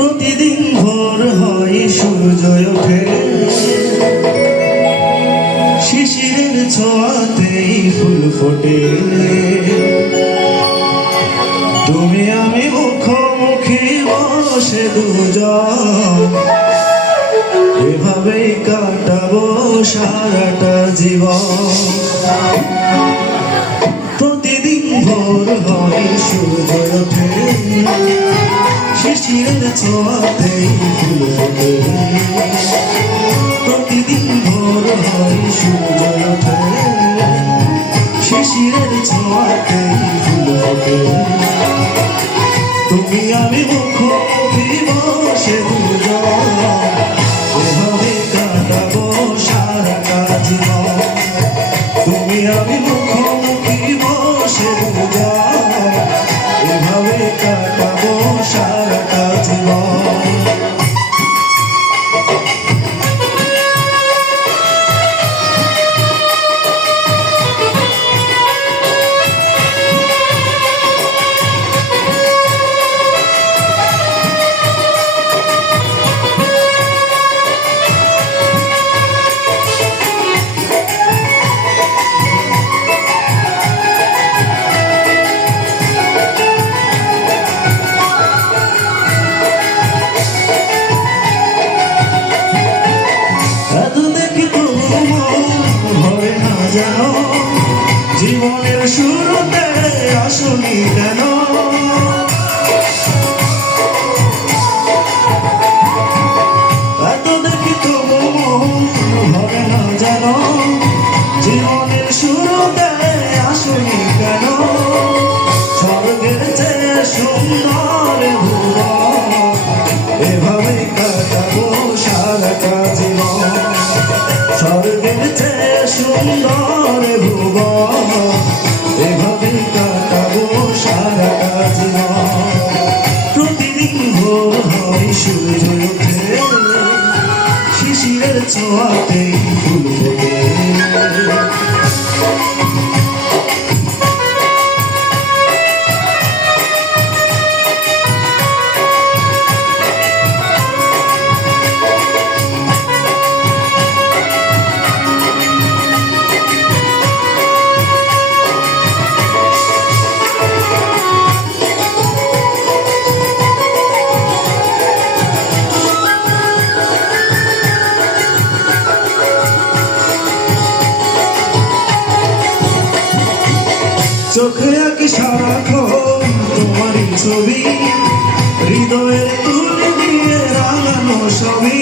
প্রতিদিন ভোর হয় সূর্য ওঠে, শিশিরের ছোঁয়াতেই ফুল ফোটে। তুমি আমি মুখোমুখি বসে দুজন, এভাবেই কাটাবো সারাটা জীবন। প্রতিদিন ভোর হয় সূর্য ওঠে, শিশিরের ছোঁয়াতেই ফুল ফোটে। প্রতিদিন ভোর হয় সূর্য ওঠে, শিশিরের ছোঁয়াতেই ফুল ফোটে। তুমি আমি মুখোমুখি বসে দুজন, এভাবে কাটাবো সারাটা জীবন। তুমি আমি মুখোমুখি বসে দুজন, এভাবে কাটাবো সারাটা জীবন। জানো জীবনের শুরুতে আসনি কেন? এত দেখি তবু ভরে না জানো, জীবনের শুরুতে আসনি কেন? স্বর্গের চেয়ে সুন্দর ভুবন, এভাবে কাটাবো সারাটা জীবন। স্বর্গের চেয়ে সুন্দর ভুবন, এভাবে কাটাবো সারাটা জীবন। প্রতিদিন ভোর হয় সূর্য ওঠে, শিশিরের ছোঁয়াতেই ফুল ফোটে। চোখে আঁকি সারাক্ষণ তোমারই ছবি, হৃদয়ে তুলে দিয়ে রাঙানো ছবি।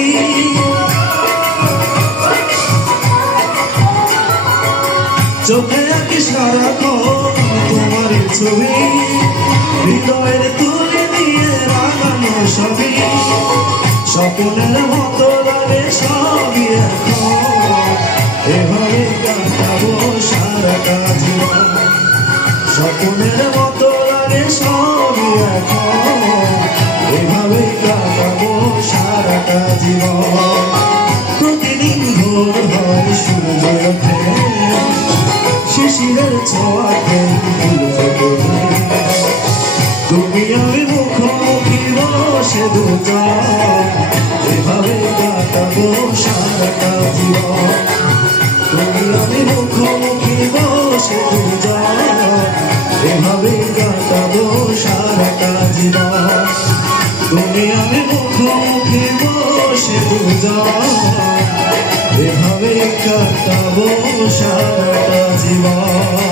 চোখে আঁকি সারাক্ষণ তোমারই ছবি, হৃদয়ে তুলে দিয়ে রাঙানো ছবি। স্বপ্নের মতো লাগে সবই এখন, এভাবে কাটাবো সারাটা জীবন। স্বপ্নের মতো লাগে সবই এখন, এভাবে কাটাবো সারাটা জীবন। প্রতিদিন ভোর হয় সূর্য ওঠে, শিশিরের ছোঁয়াতে ফুল ফোটে। তুমি আমি মুখোমুখি বসে দুজন, এভাবে কাটাবো সারাটা জীবন। তুমি আমি মুখোমুখি বসে দুজন, এভাবে কাটাবো সারাটা জীবন। তুমি আমি মুখোমুখি বসে দুজন, এভাবে কাটাবো সারাটা জীবন।